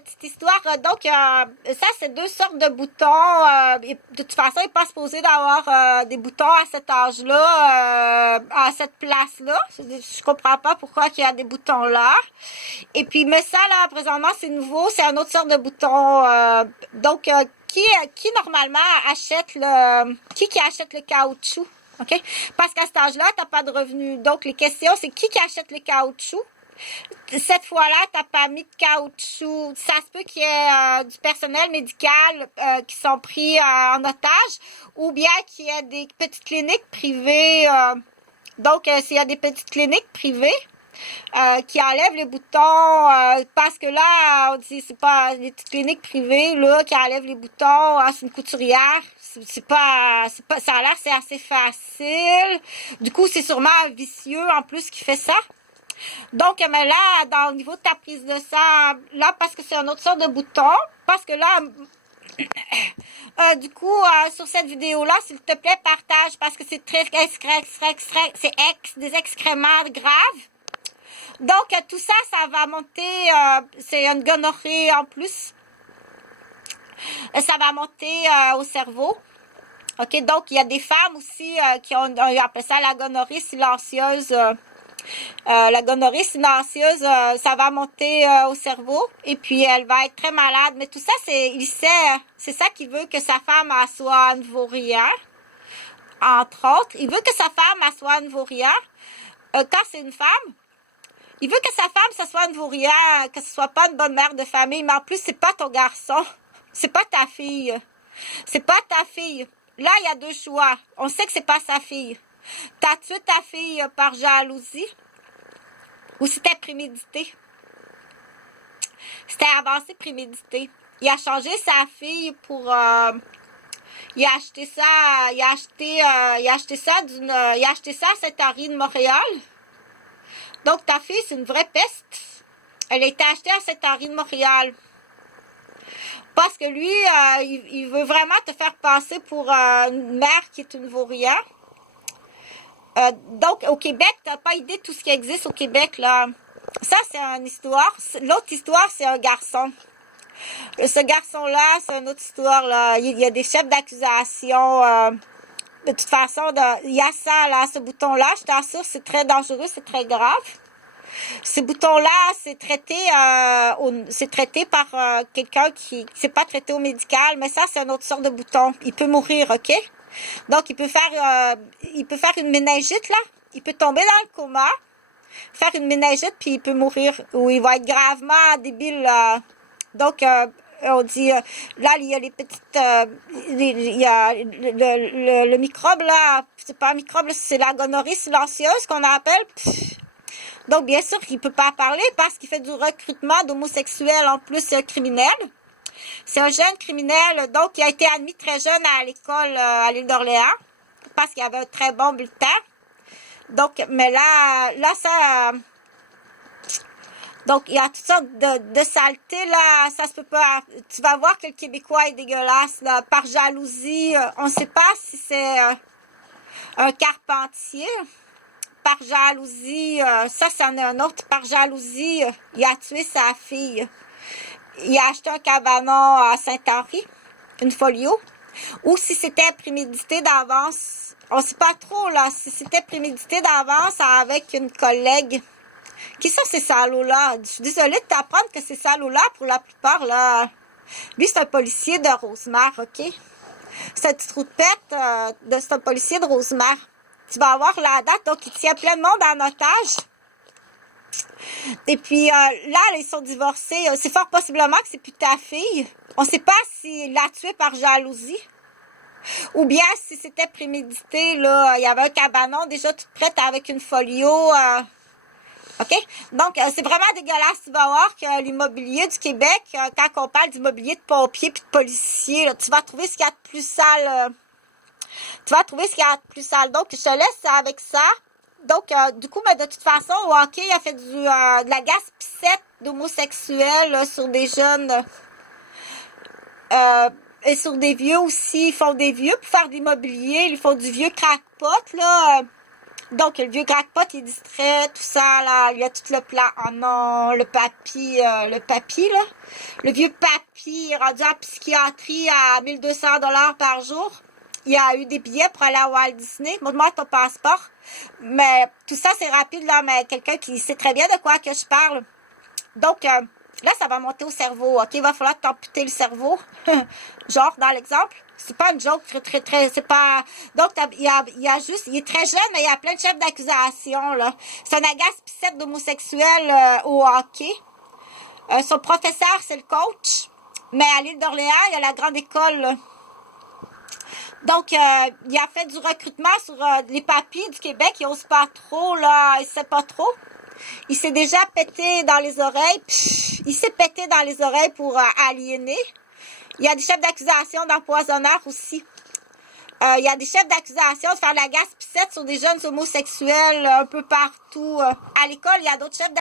petite histoire. Donc, ça, c'est deux sortes de boutons. De toute façon, il n'est pas supposé d'avoir des boutons à cet âge-là, à cette place-là. Je comprends pas pourquoi il y a des boutons là. Et puis, mais ça, là, présentement, c'est nouveau. C'est une autre sorte de bouton. Donc, qui normalement achète qui achète le caoutchouc? OK? Parce qu'à cet âge-là, tu n'as pas de revenus. Donc, les questions, c'est qui achète le caoutchouc? Cette fois-là, tu n'as pas mis de caoutchouc. Ça se peut qu'il y ait du personnel médical qui sont pris en otage ou bien qu'il y ait des petites cliniques privées. Donc, s'il y a des petites cliniques privées qui enlèvent les boutons, parce que là, on dit c'est pas les petites cliniques privées là, qui enlèvent les boutons, c'est une couturière. C'est pas, ça a l'air c'est assez facile. Du coup, c'est sûrement un vicieux en plus qui fait ça. Donc, mais là, au niveau de ta prise de sang, là, parce que c'est une autre sorte de bouton, parce que là, du coup, sur cette vidéo-là, s'il te plaît, partage, parce que c'est très des excréments graves. Donc, tout ça, ça va monter, c'est une gonorrhée en plus. Ça va monter au cerveau. OK, donc, il y a des femmes aussi qui ont appelé ça la gonorrhée silencieuse. La gonorrhée silencieuse, ça va monter au cerveau et puis elle va être très malade. Mais tout ça, c'est ça qui veut que sa femme soit une vaurien, entre autres. Il veut que sa femme soit une vaurien. Quand c'est une femme, il veut que sa femme, ce soit une vaurien, que ce soit pas une bonne mère de famille. Mais en plus, c'est pas ton garçon. C'est pas ta fille. C'est pas ta fille. Là, il y a deux choix. On sait que c'est pas sa fille. T'as tué ta fille par jalousie ou c'était prémédité? C'était avancé prémédité. Il a changé sa fille pour... il a acheté ça à Sainte-Henri de Montréal. Donc, ta fille, c'est une vraie peste. Elle a été achetée à Sainte-Henri de Montréal. Parce que lui, il veut vraiment te faire passer pour une mère qui est une vaurien. Donc, au Québec, tu n'as pas idée de tout ce qui existe au Québec, là. Ça, c'est une histoire. L'autre histoire, c'est un garçon. Ce garçon-là, c'est une autre histoire, là. Il y a des chefs d'accusation. De toute façon, il y a ça, là, ce bouton-là. Je t'assure, c'est très dangereux, c'est très grave. Ces boutons-là, c'est traité par quelqu'un c'est pas traité au médical, mais ça, c'est une autre sorte de bouton. Il peut mourir, OK? Donc, il peut faire une méningite, là. Il peut tomber dans le coma, faire une méningite, puis il peut mourir. Ou il va être gravement débile, là. Donc, on dit, là, il y a les petites... il y a le microbe, là. C'est pas un microbe, c'est la gonorrhée silencieuse qu'on appelle. Donc, bien sûr qu'il peut pas parler parce qu'il fait du recrutement d'homosexuels en plus criminel. C'est un jeune criminel, donc, qui a été admis très jeune à l'école à l'île d'Orléans parce qu'il avait un très bon bulletin. Donc, mais là, ça... donc, il y a toutes sortes de saletés, là. Ça se peut pas... Tu vas voir que le Québécois est dégueulasse, là. Par jalousie, on ne sait pas si c'est un carpentier. Par jalousie, ça, c'en est un autre. Par jalousie, il a tué sa fille. Il a acheté un cabanon à Saint-Henri, une folio. Ou si c'était prémédité d'avance, on ne sait pas trop, là, si c'était prémédité d'avance avec une collègue. Qui sont ces salauds-là? Je suis désolée de t'apprendre que ces salauds-là, pour la plupart, là, lui, c'est un policier de Rosemère, OK? C'est un petit trou de pète, c'est un policier de Rosemère. Tu vas avoir la date, donc il tient plein de monde en otage. Et puis là, ils sont divorcés. C'est fort possiblement que c'est plus ta fille. On ne sait pas s'il l'a tuée par jalousie. Ou bien si c'était prémédité, là, il y avait un cabanon déjà tout prêt avec une folio. OK? Donc, c'est vraiment dégueulasse. Tu vas voir que l'immobilier du Québec, quand on parle d'immobilier de pompiers et de policiers, là, tu vas trouver ce qu'il y a de plus sale. Donc, je te laisse avec ça. Donc, du coup, mais de toute façon, au hockey, il a fait de la gaspissette d'homosexuels sur des jeunes et sur des vieux aussi. Ils font des vieux pour faire de l'immobilier. Ils font du vieux crackpot, là. Donc, le vieux crackpot, il est distrait, tout ça, là. Il y a tout le plan. Oh non, le papy, là. Le vieux papy est rendu en psychiatrie à 1200 $ par jour. Il a eu des billets pour aller à Walt Disney. Montre-moi ton passeport. Mais tout ça, c'est rapide, là. Mais quelqu'un qui sait très bien de quoi que je parle. Donc, là, ça va monter au cerveau. OK, il va falloir t'amputer le cerveau. Genre, dans l'exemple. C'est pas une joke très, c'est pas... Donc, il y a juste... Il est très jeune, mais il y a plein de chefs d'accusation, là. C'est un agace-pissette d'homosexuel au hockey. Son professeur, c'est le coach. Mais à l'île d'Orléans, il y a la grande école, là. Donc, il a fait du recrutement sur les papys du Québec. Il n'ose pas trop, là. Il sait pas trop. Il s'est déjà pété dans les oreilles. Il s'est pété dans les oreilles pour aliéner. Il y a des chefs d'accusation d'empoisonneurs aussi. Il y a des chefs d'accusation de faire de la gaspissette sur des jeunes homosexuels un peu partout. À l'école, il y a d'autres chefs